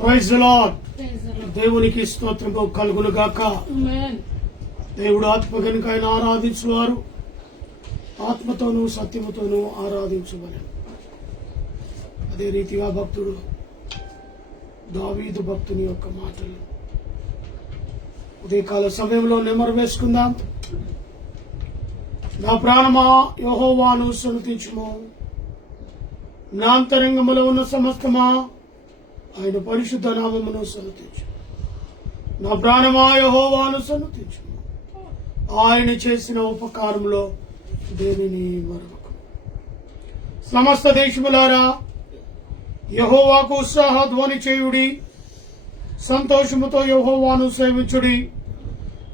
Praise the lord. దేవునికి స్తోత్రము కలుగును గాక. దేవుడు ఆత్మ కనుక ఆయన ఆరాధించువారు ఆత్మతోనూ సత్యముతోనూ ఆరాధించమని. అదే రీతిగా భక్తుడు దావీదు భక్తుని యొక్క మాటలు ఉదయకాల సమయంలో నెమరు వేసుకుందాం. నా ప్రాణమా యెహోవాను స్తుతించుము, నా అంతరంగములో ఉన్న సమస్తమా ఆయన పరిశుద్ధ నామమును స్తుతించు. నా ప్రాణమా యెహోవాను స్తుతించుము, ఆయన చేసిన ఉపకారములో దేనిని మరొక. సమస్త దేశములారా యెహోవాకు ఉత్సాహ ధ్వని చేయుడి, సంతోషముతో యెహోవాను సేవించుడి.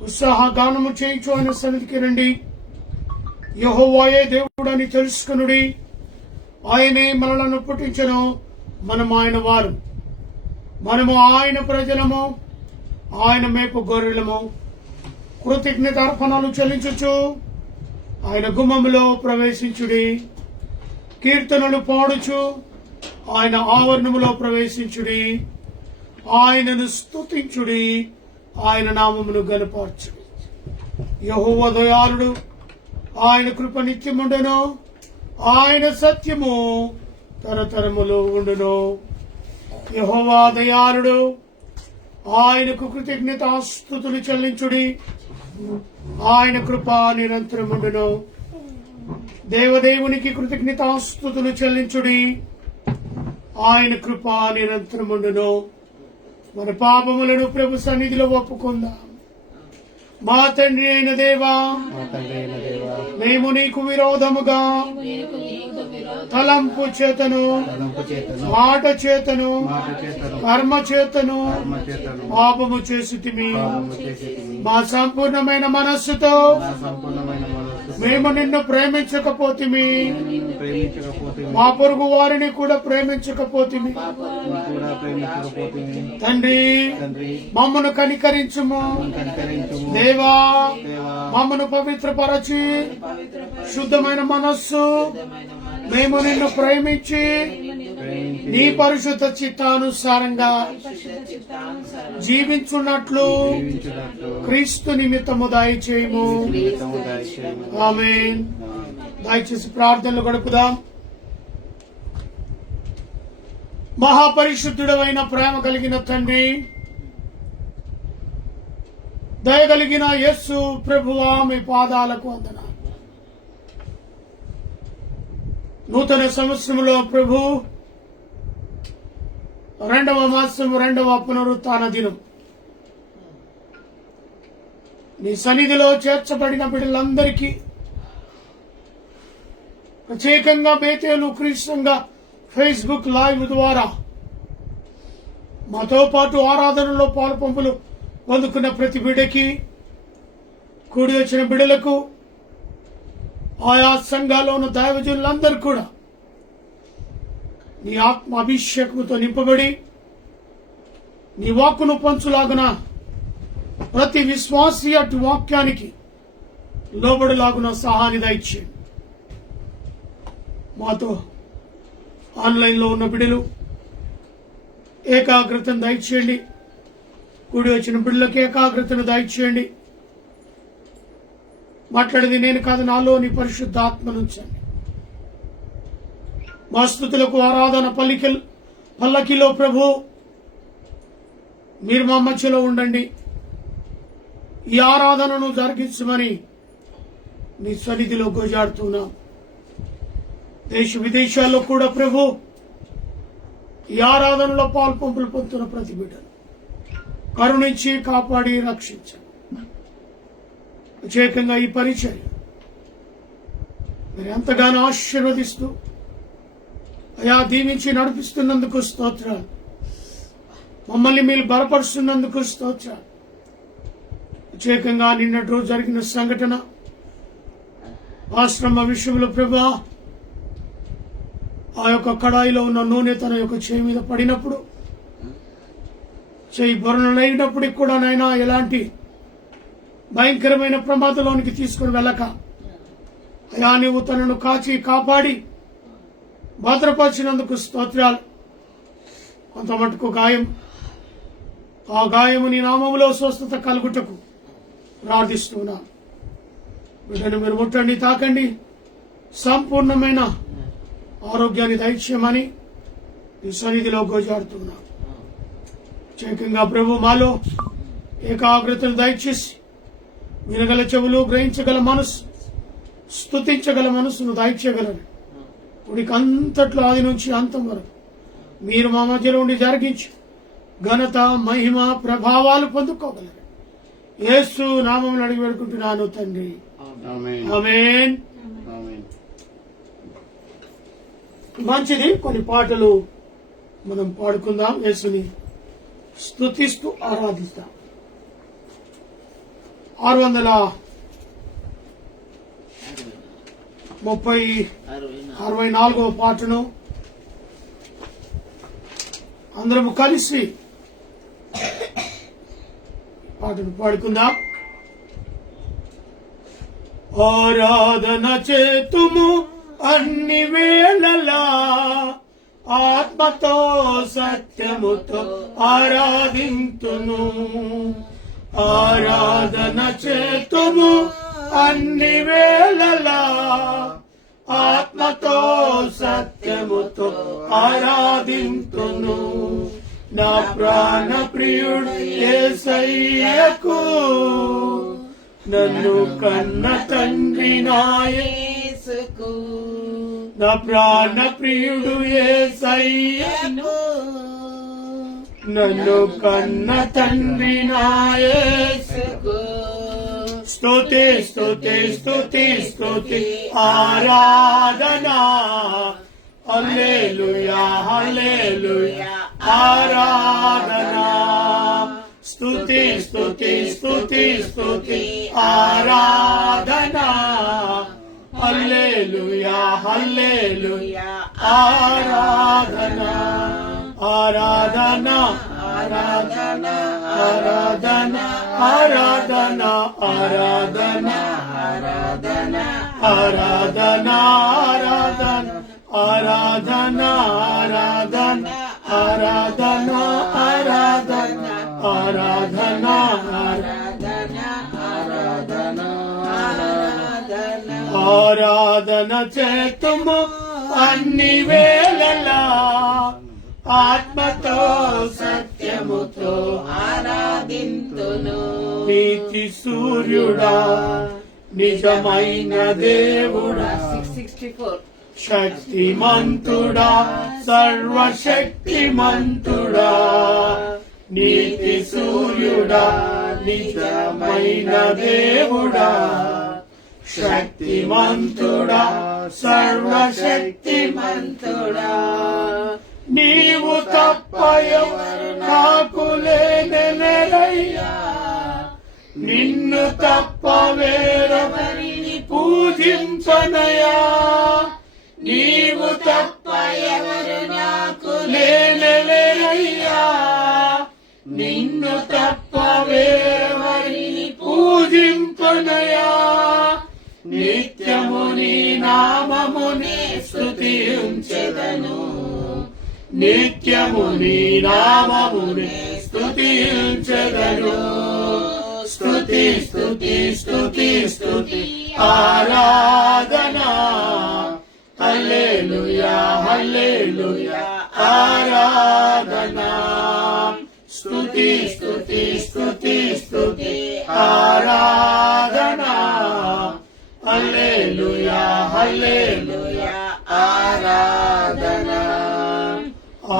ఉత్సాహ గానము చేయించు ఆయన సన్నిధికి రండి. యెహోవాయే దేవుడని తెలుసుకునుడి. ఆయనే మనలను పుట్టించెను, మనము ఆయన వారు, మనము ఆయన ప్రజలము, ఆయన మేపు గొర్రెలము. కృతజ్ఞత అర్పణలు చెల్లించుచు ఆయన గుమ్మములో ప్రవేశించుడి. కీర్తనలు పాడుచు ఆయన ఆవరణములో ప్రవేశించుడి. ఆయనను స్తుతించుడి, ఆయన నామమును గణపరచుడి. యెహోవా దయాళుడు, ఆయన కృప నిత్యముండును, ఆయన సత్యము తరతరములు ఉండును. యెహోవా దయాళుడు, ఆయనకు కృతజ్ఞతాస్తుతులు చెల్లించుడి, ఆయన కృప నిరంతరముండును. దేవదేవునికి కృతజ్ఞతాస్తుతులు చెల్లించుడి, ఆయన కృప నిరంతరముండును. మన పాపములను ప్రభు సన్నిధిలో ఒప్పుకుందాం. మా తండ్రి అయిన దేవా, మేము నీకు విరోధముగా తలంపు చేతను, మాట చేతను, కర్మ చేతను పాపము చేసితిమి. మా సంపూర్ణమైన మనస్సుతో మేము నిన్ను ప్రేమించకపోతిమి, మా పొరుగు వారిని కూడా ప్రేమించకపోతిమి. తండ్రి, మమ్మను కనికరించుము. దేవా, మమ్మను పవిత్రపరచి శుద్ధమైన మనస్సు మేము నిన్ను ప్రేమించి నీ పరిశుద్ధ చిత్తానుసారంగా జీవించున్నట్లు క్రీస్తు నిమిత్తము దయచేయము. ఆమేన్. దయచేసి ప్రార్థనలు గడుపుదాం. మహాపరిశుద్ధుడైన ప్రేమ కలిగిన తండ్రి, దయగలిగిన యేసు ప్రభువా, మీ పాదాలకు వందనాలు. నూతన సంవత్సరంలో ప్రభు 2వ మాసం 2వ పునరుత్థాన దినం నీ సన్నిధిలో చేర్చబడిన బిడ్డలందరికీ, ప్రత్యేకంగా బేతేలు క్రీస్తుగా ఫేస్బుక్ లైవ్ ద్వారా మాతో పాటు ఆరాధనలో పాలుపంపులు పొందుకున్న ప్రతి బిడ్డకి, కూడి వచ్చిన బిడ్డలకు, ఆయా సంఘాల్లో ఉన్న దైవజనులందరూ కూడా నీ ఆత్మ అభిషేకంతో నింపబడి నీ వాక్కును పంచులాగున ప్రతి విశ్వాసి అటు వాక్యానికి లోబడిలాగున సహాయాన్ని దయచేయండి. మాతో ఆన్లైన్లో ఉన్న బిడ్డలు ఏకాగ్రతను దయచేయండి. కూడి వచ్చిన బిడ్డలకు ఏకాగ్రతను దయచేయండి. మాట్లాడేది నేను కాదు, నాలో నీ పరిశుద్ధాత్మ నుంచండి. మా స్తుతులకు ఆరాధన పల్లకిలో ప్రభు మీరు మా మధ్యలో ఉండండి. ఈ ఆరాధనను జరిగించమని నీ సన్నిధిలో గోజాడుతున్నాం. దేశ విదేశాల్లో కూడా ప్రభు ఈ ఆరాధనలో పాల్పంపులు పొందుతున్న ప్రతి బిడ్డను కరుణించి కాపాడి రక్షించండి. ప్రత్యేకంగా ఈ పరిచర్య మీరు ఎంతగానో ఆశీర్వదిస్తూ అయా దీవించి నడిపిస్తున్నందుకు స్తోత్రాలు. మమ్మల్ని మీరు బలపరుస్తున్నందుకు స్తోత్రాలు. ప్రత్యేకంగా నిన్నటి రోజు జరిగిన సంఘటన ఆశ్రమ విషయంలో ప్రభా, ఆ యొక్క కడాయిలో ఉన్న నూనె తన యొక్క చేయి మీద పడినప్పుడు, చేయి బొరణలైనప్పటికి కూడా నైనా ఎలాంటి భయంకరమైన ప్రమాదంలోనికి తీసుకుని వెళ్ళక అయా నీవు తనను కాచి కాపాడి భద్రపరిచినందుకు స్తోత్రాలు. కొంత మటుకు గాయం, ఆ గాయము నీ నామములో స్వస్థత కలుగుటకు ప్రార్థిస్తున్నాను. బిడ్డను మీరు ముట్టండి, తాకండి, సంపూర్ణమైన ఆరోగ్యాన్ని దయచేయమని నీ సన్నిధిలో గోజాడుతున్నాను. ప్రత్యేకంగా ప్రభు మాలో ఏకాగ్రతను దయచేసి వినగల చెవులు, గ్రహించగల మనసు, స్తుతించగల మనసును దయచేయగలని ఉడికి అంతట్లో ఆది నుంచి అంతం వరకు మీరు మా మధ్యలో ఉండి జరిగించి ఘనత, మహిమ, ప్రభావాలు పొందుకోగలరు. యేసు నామములో అడిగి వేడుకుంటున్నాను తండ్రి, ఆమేన్. మంచిది, కొన్ని పాటలు మనం పాడుకుందాం, యేసుని స్తుతిస్తూ ఆరాధిస్తాం. 664వ పాటను అందరము కలిసి పాటను పాడుకుందాం. ఆరాధన చేతుము అన్ని వేళలా, ఆత్మతో సత్యముతో ఆరాధింతును. ఆరాధన చేతుము అన్ని వేళలా, ఆత్మతో సత్యముతో ఆరాధింతును. నా ప్రాణ ప్రియుడు యేసయ్యకు, నన్ను కన్న తండ్రి నా యేసుకు. నా ప్రాణ ప్రియుడు యేసయ్యకు, నన్ను కన్న తండ్రి నా యేసుకు. స్తుతి స్తుతి స్తుతి స్తుతి ఆరాధనా, హల్లెలూయా హల్లెలూయా ఆరాధనా. స్తుతి స్తుతి స్తుతి స్తుతి ఆరాధనా, హల్లెలూయా హల్లెలూయా ఆరాధనా. ఆరాధనా ఆరాధనా ఆరాధనా ఆరాధనా ఆరాధనా ఆరాధనా ఆరాధనా ఆరాధనా ఆరాధనా ఆరాధనా ఆరాధనా ఆరాధనా ఆరాధనా ఆరాధనా ఆరాధనా. ఆరాధన చేతుము అన్ని వేళలా, ఆత్మతో సత్యముతో ఆరాధింతును. నీతి సూర్యుడా, నిజమైన దేవుడా, 664 శక్తిమంతుడా, సర్వశక్తిమంతుడా. నీతి సూర్యుడా, నిజమైన దేవుడా, శక్తిమంతుడా, సర్వశక్తిమంతుడా. నీవు తప్ప ఎవరు నాకు లేనెనరయ్యా, నిన్ను తప్ప వేరొకరిని పూజించనయా. నీవు తప్ప ఎవరు నాకు లేనెనరయ్యా, నిన్ను తప్ప వేరొకరిని పూజింపనయా. నిత్యము నీ నామమునే స్తుతించెదను, నిత్యము నీ నామమునే స్తుతించెదను. స్తుతి స్తుతి స్తుతి స్తుతి ఆరాధనా, హల్లెలూయా హల్లెలూయా ఆరాధనా. స్తుతి స్తుతి స్తుతి స్తుతి ఆరాధనా, హల్లెలూయా హల్లెలూయా ఆరాధనా.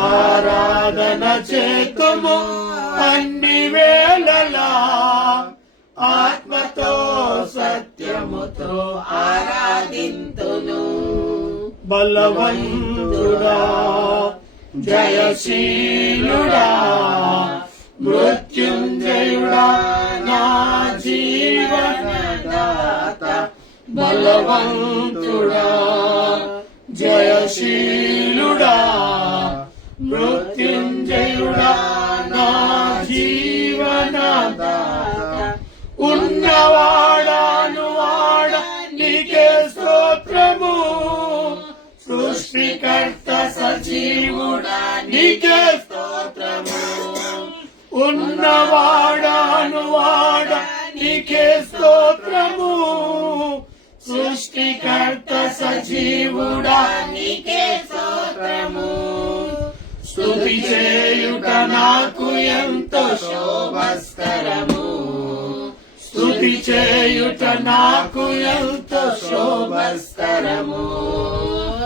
ఆరాధన చేతుము అన్ని వేళలా, ఆత్మతో సత్యముతో ఆరాధింతును. బలవంతుడా, జయశీలుడా, మృత్యుంజయుడా, నా జీవనదాత. బలవంతుడా, జయశీలుడా, మృత్యుంజయుడా, నా జీవనదాత. ఉన్నవాడాను వాడ నీకే స్తోత్రము, సృష్టికర్త సజీవుడా నీకే స్తోత్రము. ఉన్నవాడాను వాడ నీకే స్తోత్రము. సృష్టికర్త సజీవుడా నీకే స్తోత్రము. స్తుతి చేయుట నాకు ఎంతో శోభస్కరము. స్తుతి చేయుట నాకు ఎంతో శోభస్కరము.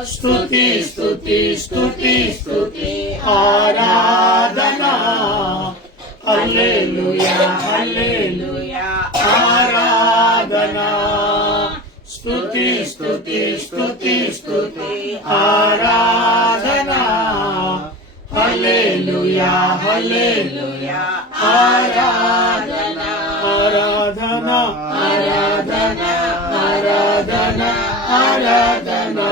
స్తుతి స్తుతి స్తుతి స్తుతి ఆరాధనా. హల్లెలూయా హల్లెలూయా ఆరాధనా. స్తుతి స్తుతి స్తుతి స్తుతి ఆరాధనా. హల్లెలూయా హల్లెలూయా ఆరాధనా. ఆరాధనా ఆరాధనా ఆరాధనా ఆరాధనా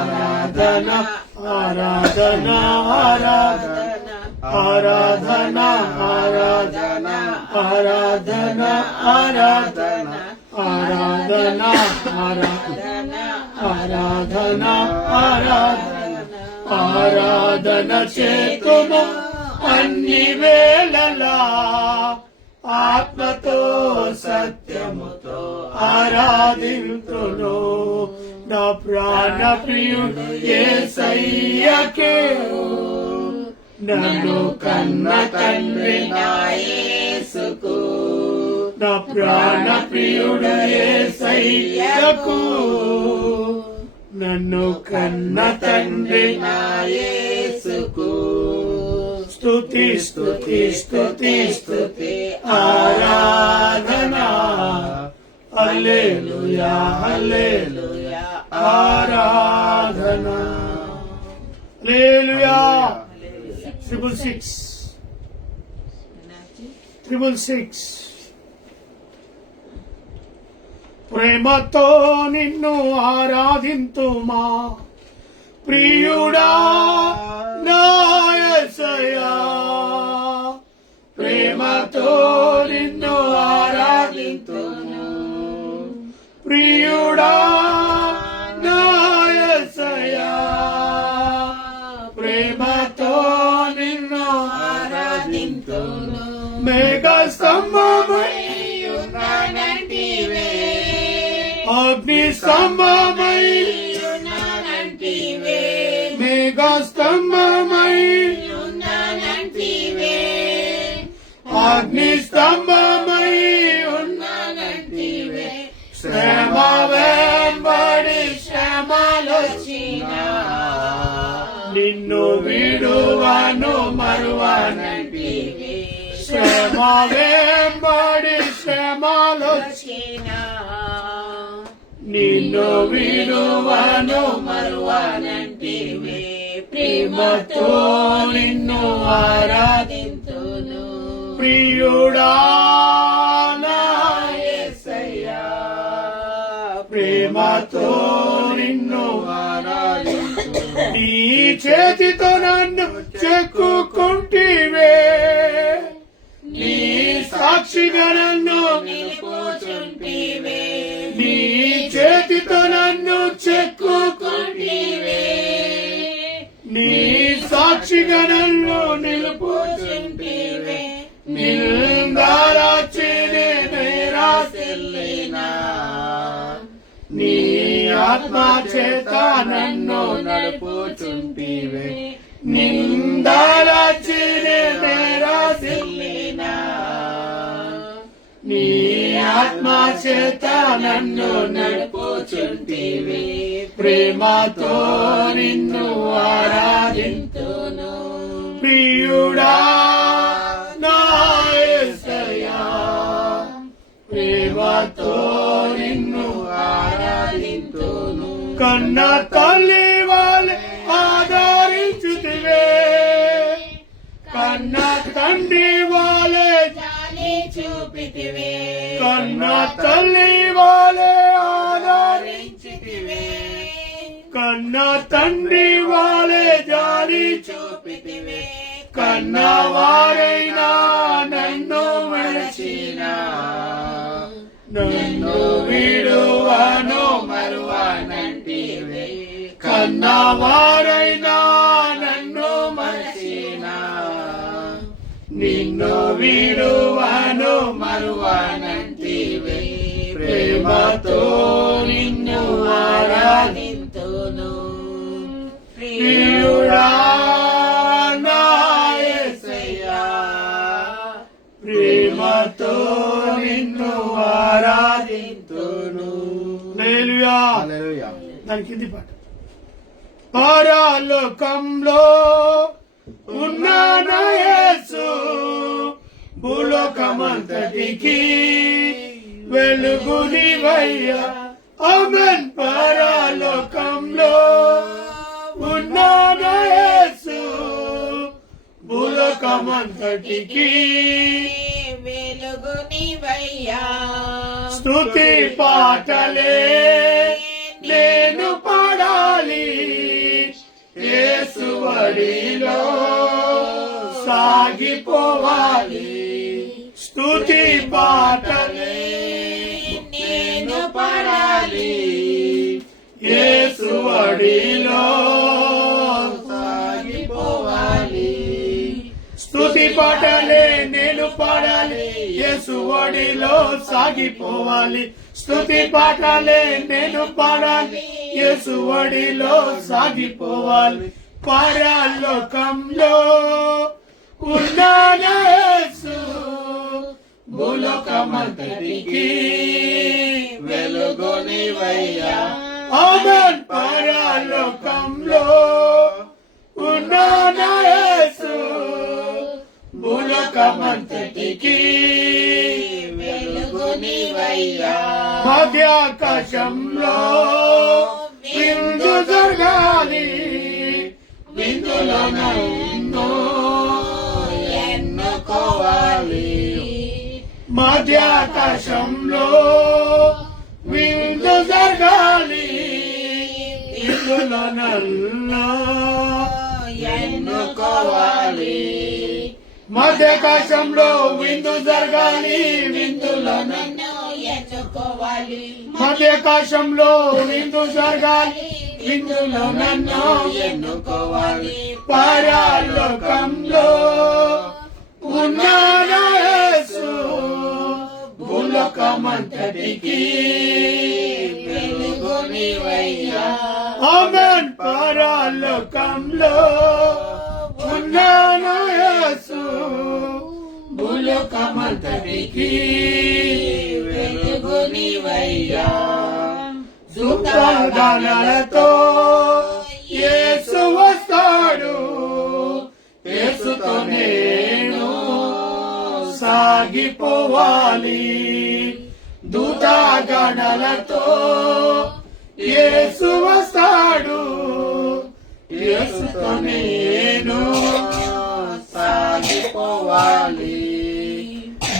ఆరాధనా ఆరాధనా ఆరాధనా ఆరాధనా ఆరాధనా ఆరాధనా ఆరాధనా ఆరాధనా ఆరాధన చేతుము అన్ని వేళలా. ఆత్మతో సత్యముతో ఆరాధింతును. నా ప్రాణ ప్రియుడు యేసయ్యకే. నన్ను కన్న తండ్రి నా యేసుకు. నా ప్రాణ ప్రియుడు యేసయ్యకు. నన్ను కన్న తండ్రి నా యేసుకు. స్తుతి స్తుతి స్తుతి స్తుతి ఆరాధనా. హల్లెలూయా హల్లెలూయా ఆరాధనా. హల్లెలూయా. 666 666. ప్రేమతో నిన్ను ఆరాధింతుమా ప్రియుడా నా యేసయ్యా. ప్రేమతో నిన్ను ఆరాధింతుము ప్రియుడా నా యేసయ్యా. ప్రేమతో నిన్ను ఆరాధింతును. మేఘ స్తంభమై ఉన్నానంటివే. అగ్ని స్తంభమై ఉన్నానంటివే. మేఘ స్తంభమై ఉన్నానంటివే. అగ్ని స్తంభమై ఉన్నానంటివే. శ్రమ వెంబడి శ్రమలొచ్చినా నిన్ను విడువను మరువనంటివి. శ్రమ వెంబడి శ్రమలొచ్చినా నిన్ను విడువను మరువనంటివే. ప్రేమతో నిన్ను ఆరాధింతును. ప్రియుడా నా యేసయ్యా. ప్రేమతో నిన్ను నీ చేతితో నన్ను చెక్కుకుంటివే. నీ సాక్షిగా నన్ను నిలుపుచుంటివే. నీ చేతితో నన్ను చెక్కుకుంటివే. నీ సాక్షిగా నన్ను నిలుపుచుంటివే. నిందాలచిని నిరాశిల్లినా నీ ఆత్మ చేత నన్ను నడుపుచుంటివే. నిందాలచిని నిరాశిల్లినా నీ ఆత్మ చేత నన్ను నడుపుచుంటివే. ప్రేమతో నిన్ను ఆరాధింతును ప్రియుడా నా యేసయ్యా. ప్రేమతో నిన్ను ఆరాధింతును. కన్న తల్లి వాళ్ళే ఆదరించుతివే. కన్న తండ్రి వాళ్ళే జాలి చూపితివే. కన్న తల్లి వాళ్ళే ఆదరించితివే. కన్న తండ్రి వాళ్ళే జాలి చూపితివే. కన్నవారైనా నన్ను విడిచిన నన్ను విడువను మరువనంటివే. కన్న ఉన్నవారైనా నన్ను మరచినా నిన్ను విడువను మరువనంటివే ప్రేమతో నిన్ను ఆరాధింతును ప్రియుడా నా యేసయ్యా ప్రేమతో నిన్ను ఆరాధింతును. హల్లెలూయా. దాని కింది పాట. పరలోకంలో ఉన్న నా యేసు భూలోకమంతటికి వెలుగునివయ్యా. ఆమేన్. పరలోకంలో ఉన్న నా యేసు భూలోకమంతటికి వెలుగునివయ్యా. స్తుతి పాటలే నేను పాడాలి యేసు వడిలో సాగిపోవాలి. స్తుతి పాటలే నేను పాడాలి యేసు వడిలో సాగిపోవాలి. స్తుతి పాటలే నేను పాడాలి యేసు వడిలో సాగిపోవాలి. స్తుతి పాటలే నేను పాడాలి యేసు వడిలో సాగిపోవాలి. పరలోకంలో ఉన్న నా యేసు భూలోకమంతటికి వెలుగునివయ్యా. ఆమేన్. పరలోకంలో ఉన్న నా యేసు భూలోకమంతటికి వెలుగునివయ్యా. మధ్యాకాశంలో విందు జరగాలి విందులో నన్ను ఎన్నుకోవాలి. మధ్యాకాశంలో విందు జరగాలి విందులో నన్ను ఎన్నుకోవాలి. మధ్యాకాశంలో విందు జరగాలి విందులో నన్ను ఎన్నుకోవాలి. మధ్యాకాశంలో విందు జరగాలి విందులో నన్ను ఎన్నుకోవాలి. పరలోకంలో ఉన్న నా యేసు భూలోకమంతటికి వెలుగునివయ్యా. ఆమేన్. పరలోకంలో ఉన్న నా యేసు భూలోకమంతటికి వెలుగునివయ్యా. దూతగణాలతో యేసు వస్తాడు యేసుతో నేను సాగిపోవాలి. దూతగణాలతో యేసు వస్తాడు యేసుతో నేను సాగిపోవాలి.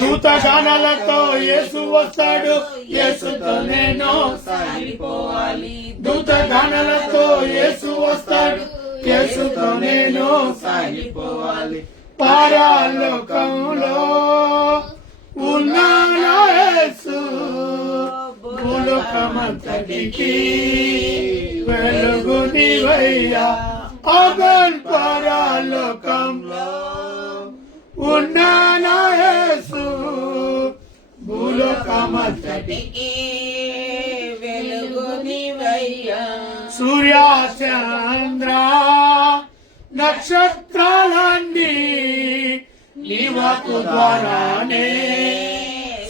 దూతగణాలతో యేసు వస్తాడు యేసుతో నేను సాగిపోవాలి. దూతగణాలతో యేసు వస్తాడు యేసుతో నేను సాగిపోవాలి. పరలోకంలో ఉన్న నా యేసు భూలోకమంతటికి వెలుగునివయ్యా. ఆమేన్. పరలోకంలో ఉన్న నా యేసు భూలోకమంతటికి వెలుగునివయ్యా. సూర్య చంద్ర నక్షత్రాలన్నీ నీ వాక్కు ద్వారానే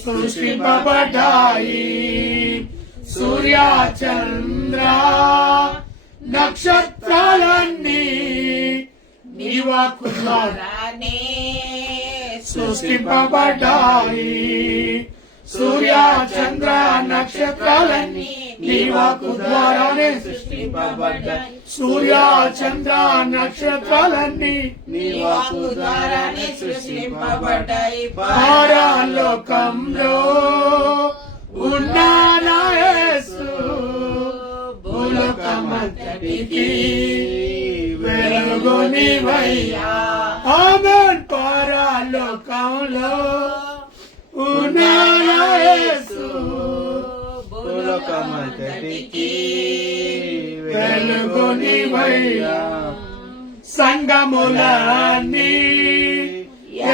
సృష్టింపబడ్డాయి. సూర్య చంద్ర నక్షత్రాలన్నీ నీ వాక్కు ద్వారా సృష్టింపబడ్డాయి. సూర్య చంద్ర నక్షత్రాలన్నీ నీ వాక్కు ద్వారానే సృష్టింపబడ్డాయి. సూర్య చంద్ర నక్షత్రాలన్నీ నీ వాక్కు ద్వారానే సృష్టింపబడ్డాయి. పరలోకంలో ఉన్న నా యేసు భూలోకమంతటికి వెలుగునివయ్యా. ఆమేన్. పరలోకంలో ఉన్న నా యేసు భూలోకమంతటికి వెలుగు నీవయ్యా సంఘములన్నీ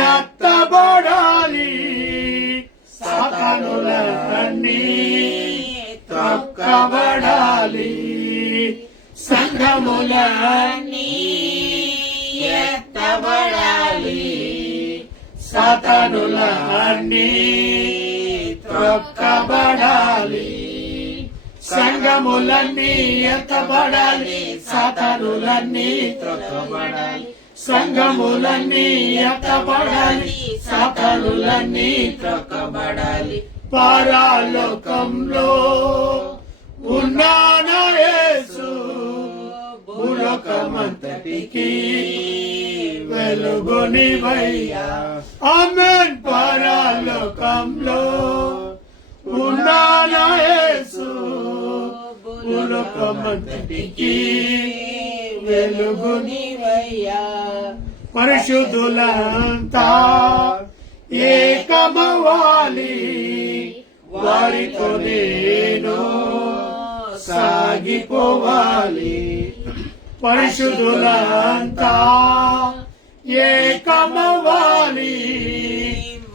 ఎత్తబడాలి సాతానులన్నీ తొక్కబడాలి సంఘములన్నీ ఎత్తబడాలి సాతానులన్నీ తొక్కబడాలి సంఘములన్నీ ఎత్తబడాలి సాతానులన్నీ తొక్కబడాలి సంఘములన్నీ ఎత్తబడాలి సాతానులన్నీ తొక్కబడాలి పరలోకంలో ఉన్నాన యేసు భూలోకమంతటికి వెలుగు నీవయ్యా ఆమేన్ పరలోకంలో ఉన్నాన యేసు భూలోకమంతటికి వెలుగు నీవయ్యా పరిశుద్ధులంతా ఏకమవాలి వారితో నేను సాగిపోవాలి పరిశుద్ధులంతా ఏకమవాలి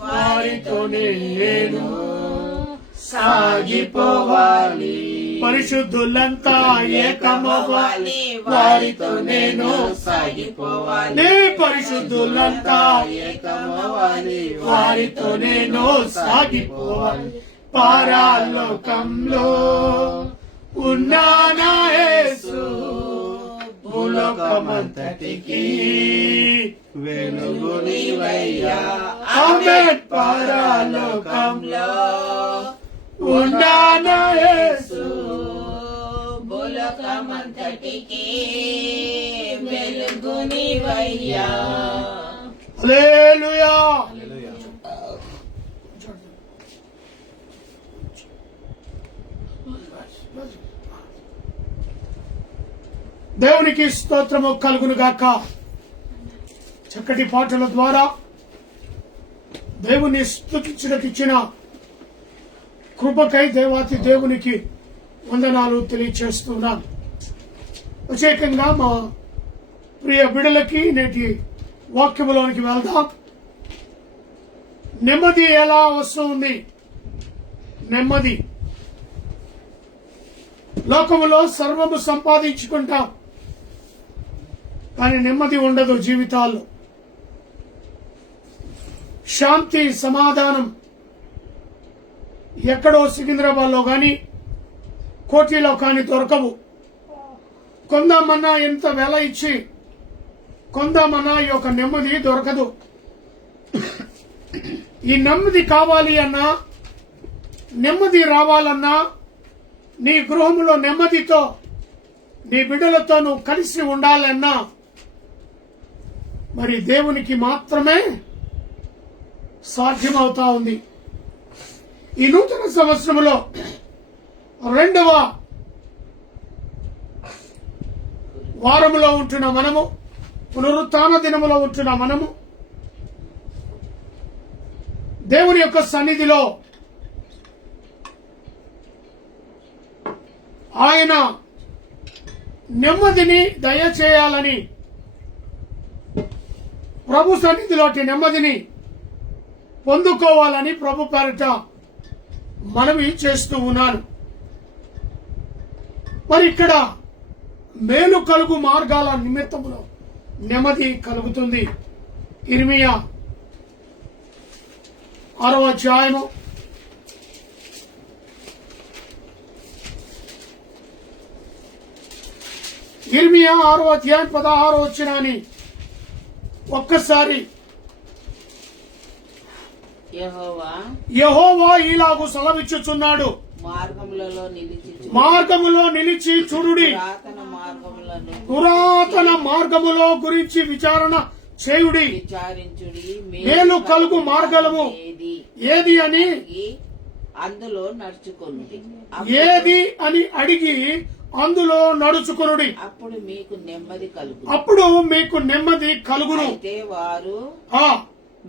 వారితో నేను సాగిపోవాలి పరిశుద్ధులంతా ఏకమవ్వాలి వారితో నేను సాగిపోవాలి పరిశుద్ధులంతా ఏకమవ్వాలి వారితో నేను సాగిపోవాలి పరలోకంలో ఉన్నానా యేసు భూలోకమంతటికి వెలుగు నీవయ్యా ఆమేన్ పరలోకంలో ఉన్నానా యేసు భూలోకమంతటికి వెలుగు నీవయ్యా హల్లెలూయా దేవునికి స్తోత్రము కలుగును గాక. చక్కటి పాటల ద్వారా దేవుని స్తుతించడానికి కృపకై దేవాతి దేవునికి వందనాలు తెలియచేస్తున్నాను. ప్రత్యేకంగా మా ప్రియ బిడ్డలకి నేటి వాక్యములోనికి వెళ్దాం. నెమ్మది ఎలా వస్తుంది? నెమ్మది లోకములో సర్వము సంపాదించుకుంటాం, కానీ నెమ్మది ఉండదు జీవితాల్లో. శాంతి సమాధానం ఎక్కడో సికింద్రాబాద్ లో కానీ కోటిలో కానీ దొరకవు. కొందామన్నా ఎంత వెల ఇచ్చి కొందామన్నా ఈ యొక్క నెమ్మది దొరకదు. ఈ నెమ్మది కావాలి అన్నా, నెమ్మది రావాలన్నా, నీ గృహంలో నెమ్మదితో నీ బిడ్డలతో నువ్వు కలిసి ఉండాలన్నా మరి దేవునికి మాత్రమే సాధ్యమవుతా ఉంది. ఈ నూతన సంవత్సరంలో 2వ వారములో ఉంటున్న మనము, పునరుత్థాన దినములో ఉంటున్న మనము దేవుని యొక్క సన్నిధిలో ఆయన నెమ్మదిని దయచేయాలని, ప్రభు సన్నిధిలోటి నెమ్మదిని పొందుకోవాలని ప్రభు పేరట మనవి చేస్తూ ఉన్నాను. మరి ఇక్కడ మేలు కలుగు మార్గాల నిమిత్తములో నెమ్మది కలుగుతుంది. ఇర్మియా 6వ అధ్యాయము 16వ వచనాన్ని ఒక్కసారి యెహోవా ఇలాగు సెలవిచ్చుచున్నాడు, మార్గములో నిలిచి చూడుడి, పురాతన మార్గములో గురించి విచారణ చేయుడి, మేలు కలుగు మార్గము ఏది అని అందులో నడుచుకోండి, ఏది అని అడిగి అందులో నడుచుకొనుడి, అప్పుడు మీకు నెమ్మది కలుగును. అయితే వారు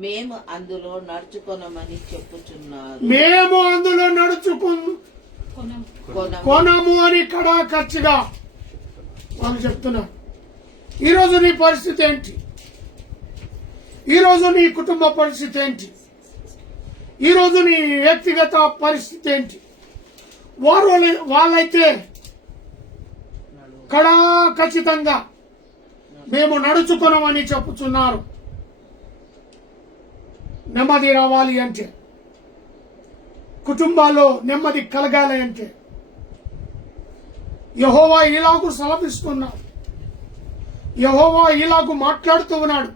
మేము అందులో నడుచుకొనమని చెప్పుచున్నారు. మేము అందులో కొనము అని కడా ఖర్చుగా వాళ్ళు చెప్తున్నారు. ఈరోజు నీ పరిస్థితి ఏంటి? ఈరోజు నీ కుటుంబ పరిస్థితి ఏంటి? ఈరోజు నీ వ్యక్తిగత పరిస్థితి ఏంటి? వాళ్ళైతే కడా ఖచ్చితంగా మేము నడుచుకున్నామని చెప్పుచున్నారు. నెమ్మది రావాలి అంటే, కుటుంబాల్లో నెమ్మది కలగాలి అంటే యెహోవా ఇలాగు సెలవిస్తున్నాడు. యెహోవా ఇలాగు మాట్లాడుతూ ఉన్నాడు.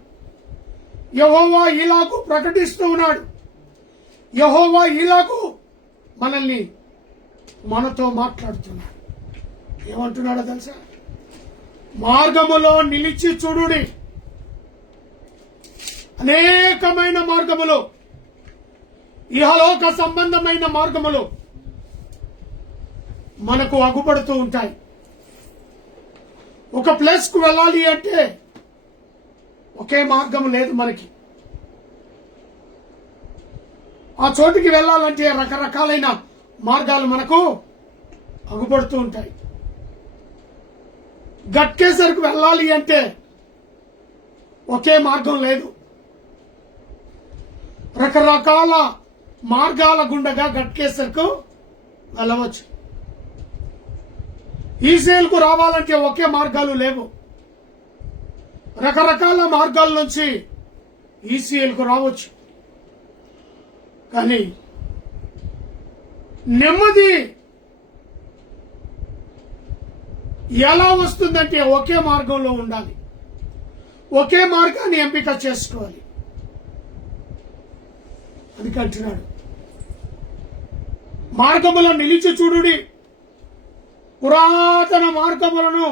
యెహోవా ఇలాగు ప్రకటిస్తూ ఉన్నాడు. యెహోవా ఇలాగు మనతో మాట్లాడుతున్నాడు. ఏమంటున్నాడో తెలుసా? మార్గములో నిలిచి చూడుడి. అనేకమైన మార్గములు, ఇహలోక సంబంధమైన మార్గములు మనకు అగుపడుతూ ఉంటాయి. ఒక ప్లేస్ కు వెళ్ళాలి అంటే ఒకే మార్గం లేదు మనకి. ఆ చోటికి వెళ్ళాలంటే రకరకాలైన మార్గాలు మనకు అగుపడుతూ ఉంటాయి. గట్కేసరికి వెళ్ళాలి అంటే ఒకే మార్గం లేదు. రకరకాల మార్గాల గుండగా గట్కేసరకు వెళ్ళవచ్చు. ఈసేల్కు రావాలంటే ఒకే మార్గాలు లేవు. రకరకాల మార్గాల నుంచి ఈసీఎల్కు రావచ్చు. కానీ నెమ్మది ఎలా వస్తుందంటే ఒకే మార్గంలో ఉండాలి. ఒకే మార్గాన్ని ఎంపిక చేసుకోవాలి. అది అంటున్నాడు, మార్గములో నిలిచి చూడుడి, పురాతన మార్గములను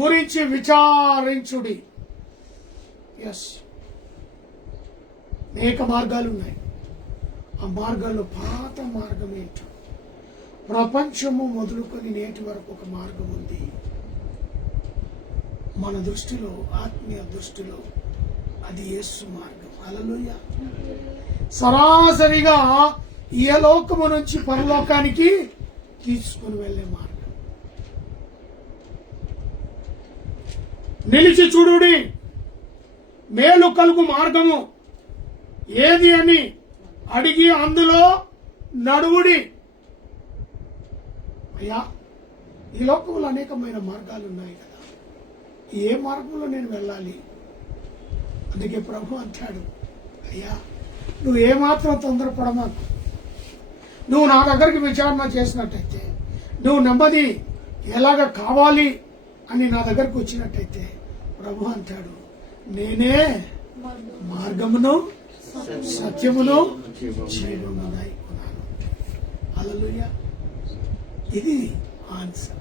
గురించి విచారించుడి. ఎస్, అనేక మార్గాలు ఉన్నాయి. ఆ మార్గాల్లో పాత మార్గం ఏంటో, ప్రపంచము మొదలుకొని నేటి వరకు ఒక మార్గం ఉంది. మన దృష్టిలో, ఆత్మీయ దృష్టిలో అది యేసు మార్గం. హల్లెలూయా. సరాసరిగా ఈ లోకము నుంచి పరలోకానికి తీసుకుని వెళ్లే మార్గం. నిలిచి చూడుడి, మేలు కలుగు మార్గము ఏది అని అడిగి అందులో నడువుడి. అయ్యా, ఈ లోకంలో అనేకమైన మార్గాలు ఉన్నాయి కదా, ఏ మార్గంలో నేను వెళ్ళాలి? అందుకే ప్రభు అంటాడు, అయ్యా నువ్వు ఏమాత్రం తొందరపడమాకు. నువ్వు నా దగ్గరికి విచారణ చేసినట్టయితే, నువ్వు నెమ్మది ఎలాగ కావాలి అని నా దగ్గరకు వచ్చినట్టయితే ప్రభు అంటాడు, నేనే మార్గమును సత్యమును జీవమునై ఉన్నాను. హల్లెలూయా. ఇది ఆన్సర్.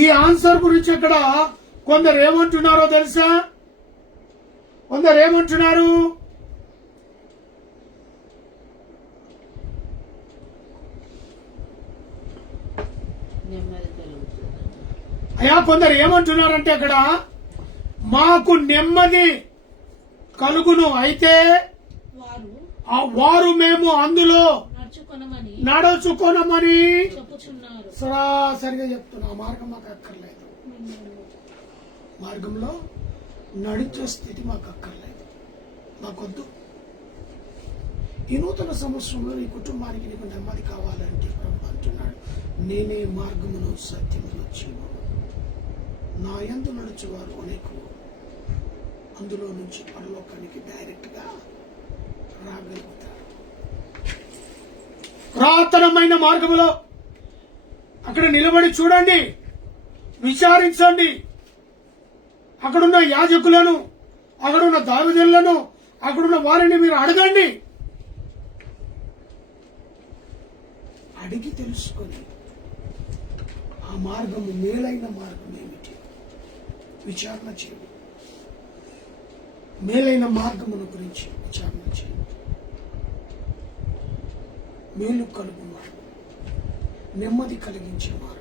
ఈ ఆన్సర్ గురించి అక్కడ కొందరు ఏమంటున్నారో తెలుసా? కొందరు ఏమంటున్నారు? అయ్యా, కొందరు ఏమంటున్నారంటే అక్కడ మాకు నెమ్మది కలుగును, అయితే వారు మేము అందులో నడుచుకొనమని సరాసరిగా చెప్తున్నా. ఆ మార్గం మాకు అక్కర్లేదు. మార్గంలో నడిచే స్థితి మాకు అక్కర్లేదు, మాకొద్దు. ఈ నూతన సంవత్సరంలో నీ కుటుంబానికి నీకు నెమ్మది కావాలంటే ప్రభు అంటున్నాడు, నేనే మార్గమును సత్యమును జీవము. నా యందు నడుచువారు అనేకులు అందులో నుంచి పరలోకానికి డైరెక్ట్ గా రాగలుగుతారు. పురాతనమైన మార్గములో అక్కడ నిలబడి చూడండి, విచారించండి. అక్కడున్న యాజకులను, అక్కడున్న దావీదులను, అక్కడున్న వారిని మీరు అడగండి. అడిగి తెలుసుకొని ఆ మార్గము మేలైన మార్గం ఏమిటి విచారణ చేయండి. మేలైన మార్గముల గురించి విచారణ చేయండి. మేలు కలుగు మార్గం, నెమ్మది కలిగించే మార్గం.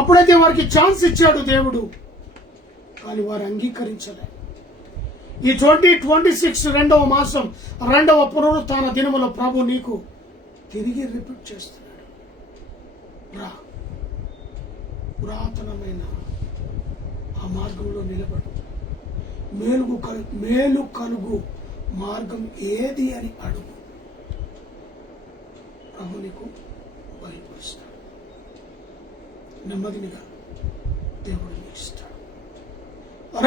అప్పుడైతే వారికి ఛాన్స్ ఇచ్చాడు దేవుడు, కానీ వారు అంగీకరించలే. ఈ 2026 రెండవ మాసం, రెండవ పునరుత్థాన దినములో ప్రభు నీకు తిరిగి రిపీట్ చేస్తున్నాడు, రా పురాతనమైన ఆ మార్గంలో నిలబడు. మేలు కలుగు మార్గం ఏది అని అడుగు. ప్రభు నీకు బయలుపరుస్తాడు. నెమ్మదినిగా దేవుడు నీకు ఇస్తాడు.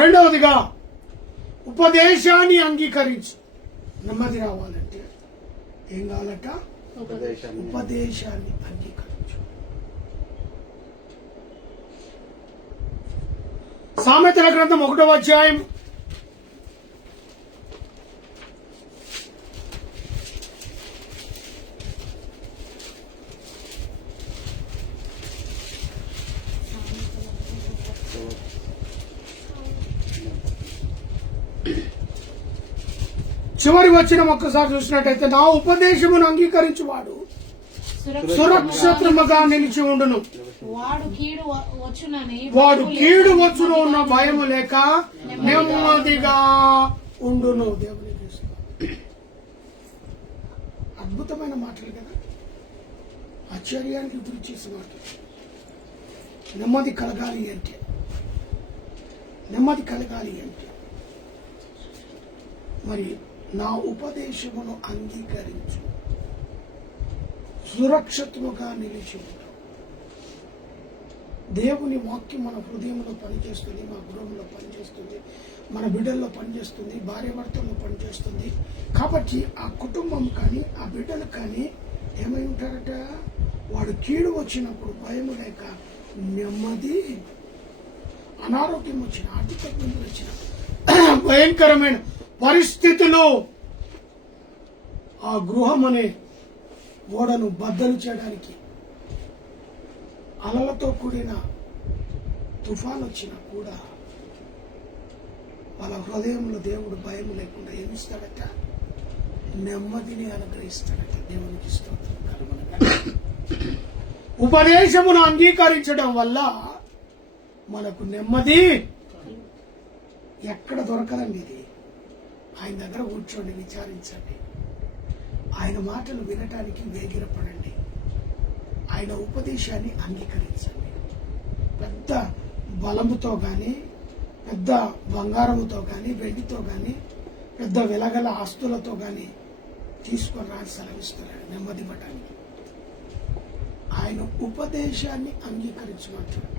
రెండవదిగా ఉపదేశాన్ని అంగీకరించి నెమ్మది రావాలంటే ఏం కావాలట? ఉపదేశాన్ని అంగీకరించు. సామెతల గ్రంథం 1వ అధ్యాయం 8వ వచనం ఒక్కసారి చూసినట్టయితే, నా ఉపదేశమును అంగీకరించువాడు సురక్షితముగా నిలిచి ఉండును. వాడు కీడు వచ్చును ఉన్న భయము లేక నెమ్మదిగా ఉండును. దేవుని అద్భుతమైన మాటలు కదా, ఆశ్చర్యానికి గురి చేసే మాటలు. నెమ్మది కలగాలి అంటే మరి నా ఉపదేశమును అంగీకరించు, సురక్షితముగా నిలిచి ఉంటాం. దేవుని వాక్యం మన హృదయంలో పనిచేస్తుంది, మా గృహంలో పనిచేస్తుంది, మన బిడ్డల్లో పనిచేస్తుంది, భార్య భర్తల్లో పనిచేస్తుంది. కాబట్టి ఆ కుటుంబం కానీ ఆ బిడ్డలు కానీ ఏమై ఉంటారట? వాడు కీడు వచ్చినప్పుడు భయం లేక నెమ్మది, అనారోగ్యం వచ్చిన, ఆర్థిక ఇబ్బందులు వచ్చిన, భయంకరమైన పరిస్థితులు ఆ గృహం అనే ఓడను బద్దలు చేయడానికి, అలలతో కూడిన తుఫాన్ వచ్చినా కూడా వాళ్ళ హృదయంలో దేవుడు భయం లేకుండా ఏమిస్తాడట? నెమ్మదిని అనుగ్రహిస్తాడట. దేవునికి స్తోత్రం. ఉపదేశమును అంగీకరించడం వల్ల మనకు నెమ్మది ఎక్కడ దొరకదండి. ఇది ఆయన దగ్గర కూర్చోండి, విచారించండి, ఆయన మాటలు వినటానికి వేగిరపడండి, ఆయన ఉపదేశాన్ని అంగీకరించండి. పెద్ద బలముతో కానీ, పెద్ద బంగారముతో కానీ, వెండితో కానీ, పెద్ద వెలగల ఆస్తులతో కానీ తీసుకొని రాని సెలవిస్తున్నాడు నెమ్మది పడటానికి. ఆయన ఉపదేశాన్ని అంగీకరించమంటాడు.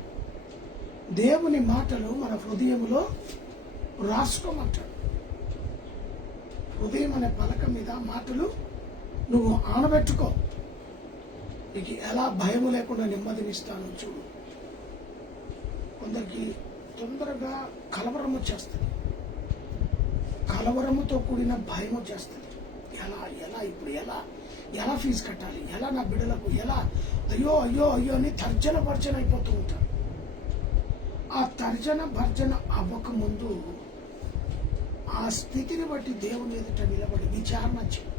దేవుని మాటలు మన హృదయంలో రాసుకోమంటాడు. హృదయం అనే పలక మీద మాటలు నువ్వు ఆనబెట్టుకో. నీకు ఎలా భయం లేకుండా నెమ్మదినిస్తాను చూడు. కొందరికి తొందరగా కలవరం వచ్చేస్తుంది, కలవరముతో కూడిన భయం వచ్చేస్తుంది. ఇప్పుడు ఎలా ఫీజు కట్టాలి, ఎలా నా బిడ్డలకు, ఎలా అయ్యో అయ్యో అయ్యో అని తర్జన భర్జన అయిపోతూ ఉంటారు. ఆ తర్జన భర్జన అవ్వక ముందు ఆ స్థితిని బట్టి దేవుని ఎదుట నిలబడి విచారణ చేయి.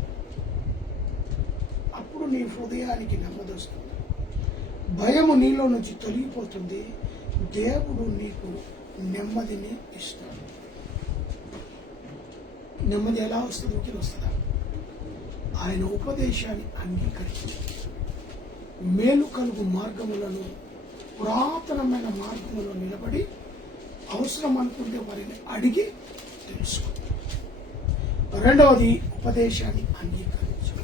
అప్పుడు నీ హృదయానికి నెమ్మది వస్తుంది, భయము నీలో నుంచి తొలగిపోతుంది. దేవుడు నీకు నెమ్మదిని ఇస్తాడు. నెమ్మది ఎలా వస్తుంది? ఊరికి వస్తుందా? ఆయన ఉపదేశాన్ని అంగీకరించి మేలు కలుగు మార్గములను, పురాతనమైన మార్గములో నిలబడి అవసరం అనుకుంటే వారిని అడిగి తెలుసుకో. రెండవది ఉపదేశాన్ని అంగీకరించు.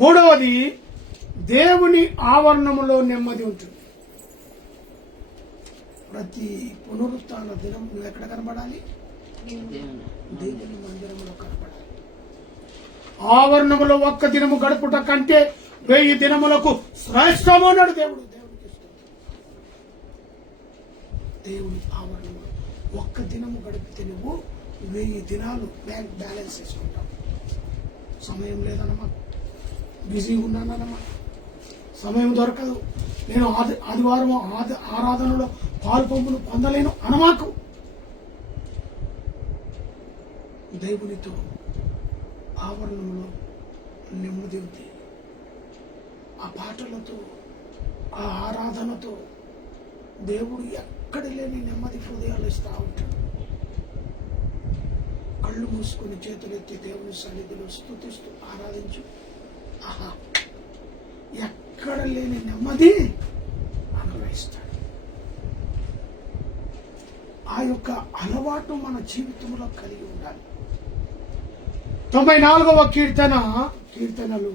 మూడవది దేవుని ఆవరణములో నెమ్మది ఉంటుంది. ప్రతి పునరుత్థాన దినం నువ్వు ఎక్కడ కనబడాలి? దేవుని మందిరంలో కనబడాలి. ఆవరణములో ఒక్క దినము గడుపుట కంటే 1000 దినములకు శ్రేష్టము అన్నాడు దేవుడు. దేవుడికి ఇష్టం. దేవుని ఆవరణములో ఒక్క దినము గడిపితే నువ్వు 1000 దినాలు బ్యాంక్ బ్యాలెన్స్ చేసుకుంటావు. సమయం లేదన్నమా, బిజీగా ఉన్నానన్నమా, సమయం దొరకదు, నేను ఆదివారం ఆరాధనలో పాలు పంపులు పొందలేను అనమాకు. దేవునితో ఆవరణంలో నెమ్మది ఉంది. ఆ పాటలతో, ఆ ఆరాధనతో దేవుడు ఎక్కడ లేని నెమ్మది హృదయాలు ఇస్తా ఉంటాడు. కళ్ళు మూసుకుని చేతులెత్తి దేవుని సన్నిధిలో స్తుతిస్తూ ఆరాధించు. ఆహా, ఎక్కడ లేని నెమ్మది అనుగ్రహిస్తాడు. ఆ యొక్క అలవాటు మన జీవితంలో కలిగి ఉండాలి. 94వ కీర్తనలు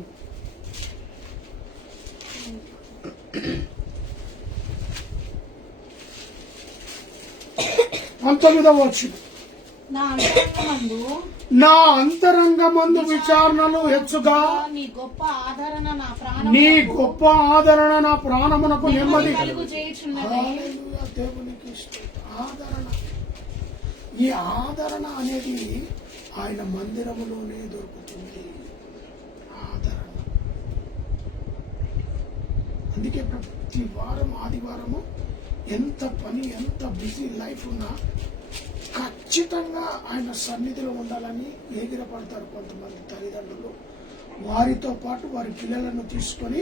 19వ వచనం. నా అంతరంగమందు విచారణలు హెచ్చుగా నీ గొప్ప ఆదరణ నా ప్రాణమునకు నెమ్మది కలుగుచేయుచున్నది. దేవునికి ఆదరణ. ఈ ఆదరణ అనేది ఆయన మందిరములోనే దొరుకుతుంది. ఆదరణ. అందుకే ప్రతి వారం ఆదివారము ఎంత పని, ఎంత బిజీ లైఫ్ ఉన్నా ఖచ్చితంగా ఆయన సన్నిధిలో ఉండాలని ఎగిరపడతారు కొంతమంది తల్లిదండ్రులు. వారితో పాటు వారి పిల్లలను తీసుకొని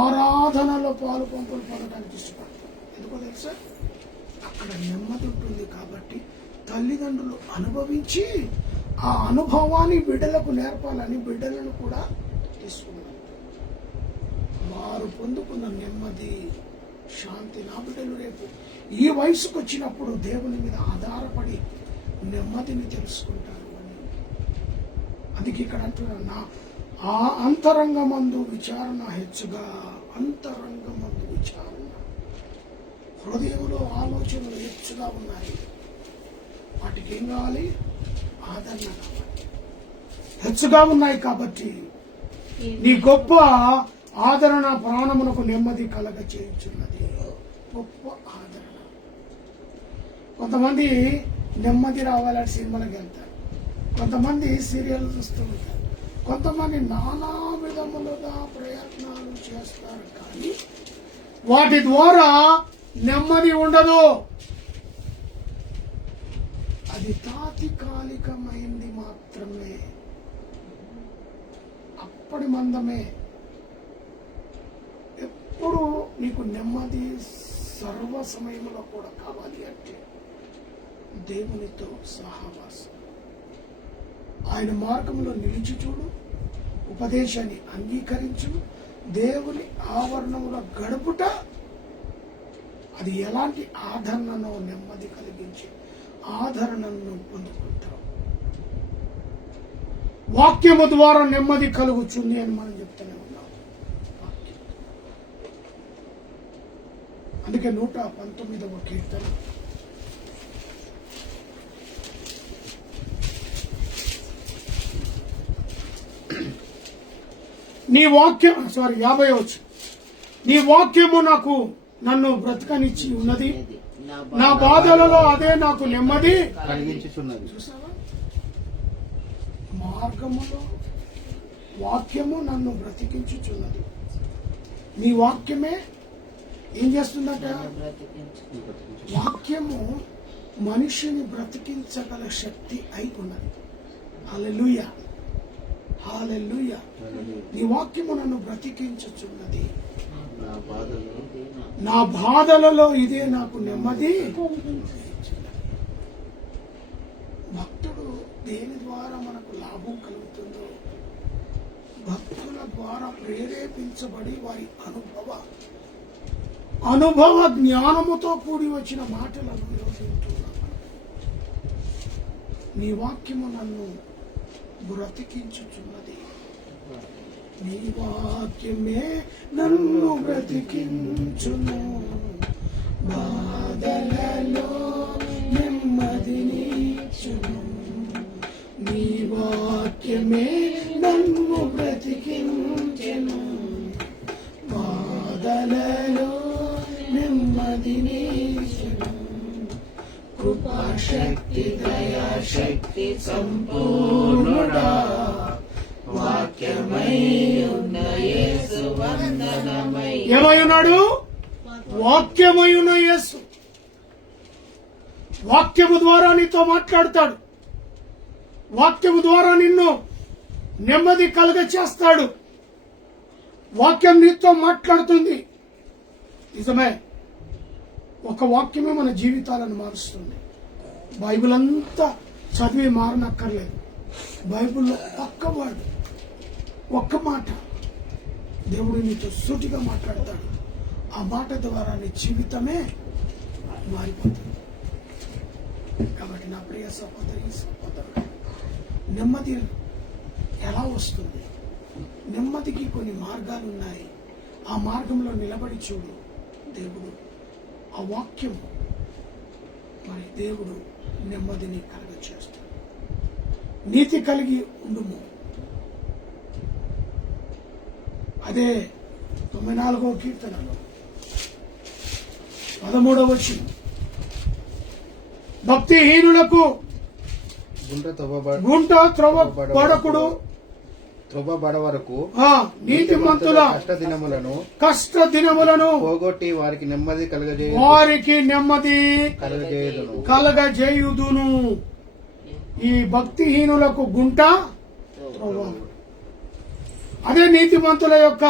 ఆరాధనలో పాలు పంపులు పొందడానికి ఇష్టపడతారు. ఎందుకో తెలుసా? అక్కడ నెమ్మది ఉంటుంది కాబట్టి తల్లిదండ్రులు అనుభవించి ఆ అనుభవాన్ని బిడ్డలకు నేర్పాలని బిడ్డలను కూడా తీసుకున్నారు. వారు పొందుకున్న నెమ్మది, శాంతి నా బిడ్డలు రేపు ఈ వయసుకు వచ్చినప్పుడు దేవుని మీద ఆధారపడి నెమ్మదిని తెలుసుకుంటారు అని. అందుకే ఇక్కడ అంటున్నాను, నా ఆ అంతరంగమందు విచారణ హెచ్చుగా. అంతరంగమందు విచారణ, హృదయంలో ఆలోచనలు హెచ్చుగా ఉన్నాయి. వాటికి ఏం కావాలి? ఆదరణ కావాలి. హెచ్చుగా ఉన్నాయి కాబట్టి నీ గొప్ప ఆదరణ ప్రాణమునకు నెమ్మది కలగ చేయుచున్నది. గొప్ప ఆదరణ. కొంతమంది నెమ్మది రావాలని సినిమాలకు వెళ్తారు, కొంతమంది సీరియల్ చూస్తూ ఉంటారు, కొంతమంది నానా విధములుగా ప్రయత్నాలు చేస్తారు, కానీ వాటి ద్వారా నెమ్మది ఉండదు. అది తాత్కాలికమైంది మాత్రమే, అప్పటి మందమే. ఎప్పుడు నీకు నెమ్మది సర్వ సమయంలో కూడా కావాలి అంటే దేవునితో సహవాసం, ఆయన మార్గంలో నిలిచి చూడు, ఉపదేశాన్ని అంగీకరించు, దేవుని ఆవరణంలో గడుపుట. అది ఎలాంటి ఆదరణను, నెమ్మది కలిగించే ఆదరణను పొందుకుంటావు. వాక్యము ద్వారా నెమ్మది కలుగుతుంది అని మనం చెప్తూనే ఉన్నాం. అందుకే 119వ కీర్తన నీ వాక్యం 50వ వచనం. నీ వాక్యము నన్ను బ్రతకనిచ్చి ఉన్నది, నా బాధలలో అదే నాకు నెమ్మది కలిగించుచున్నది. చూసావా? మార్గములో వాక్యము నన్ను బ్రతికించుచున్నది. నీ వాక్యమే ఏం చేస్తుందట? వాక్యము మనిషిని బ్రతికించగల శక్తి అయి ఉన్నది. హల్లెలూయా, హల్లెలూయా. నీ వాక్యము నన్ను బ్రతికించుచున్నది, నా బాధలలో ఇదే నాకు నెమ్మది. భక్తుడు దేని ద్వారా మనకు లాభం కలుగుతుందో, భక్తుల ద్వారా ప్రేరేపించబడి వారి అనుభవ జ్ఞానముతో కూడి వచ్చిన మాటలను ఈరోజు వింటున్నాం. నీ వాక్యము నన్ను బ్రతికించుచున్నది, నీ వాక్యమే నన్ను బ్రతికించును, బాధలలో నెమ్మదినిచ్చును. నీ వాక్యమే నన్ను బ్రతికించెను, బాధలలో నెమ్మదినిచ్చును. కృపాశక్తి దయాశక్తి సంపూర్ణుడా, వాక్యమై ఉన్న యేసు వందనమై. ఏమై ఉన్నాడు? వాక్యమై ఉన్న యేసు. వాక్యము ద్వారా నీతో మాట్లాడతాడు, వాక్యము ద్వారా నిన్ను నెమ్మది కలుగ చేస్తాడు. వాక్యం నీతో మాట్లాడుతుంది. నిజమే, ఒక వాక్యమే మన జీవితాలను మారుస్తుంది. బైబిల్ అంతా చదివి మారనక్కర్లేదు. బైబిల్లో ఒక్క మాట దేవుడు నీతో సూటిగా మాట్లాడతాడు. ఆ మాట ద్వారా నీ జీవితమే మారిపోతుంది. కాబట్టి నా ప్రియ సహోదరుడు, నెమ్మది ఎలా వస్తుంది? నెమ్మదికి కొన్ని మార్గాలు ఉన్నాయి. ఆ మార్గంలో నిలబడి చూడు. దేవుడు ఆ వాక్యం మరి దేవుడు నెమ్మదిని కలుగచేస్తాడు. నీతి కలిగి ఉండుము. అదే 94వ కీర్తనలో 13వ వచనం, భక్తిహీనులకు గుంట త్రవ్వబడకుడు, త్రొవ్వబడ వరకు నీతిమంతుల కష్ట దినములను పోగొట్టి వారికి నెమ్మది కలగజేయుదును. ఈ భక్తిహీనులకు గుంట త్రవ్వ, అదే నీతిమంతుల యొక్క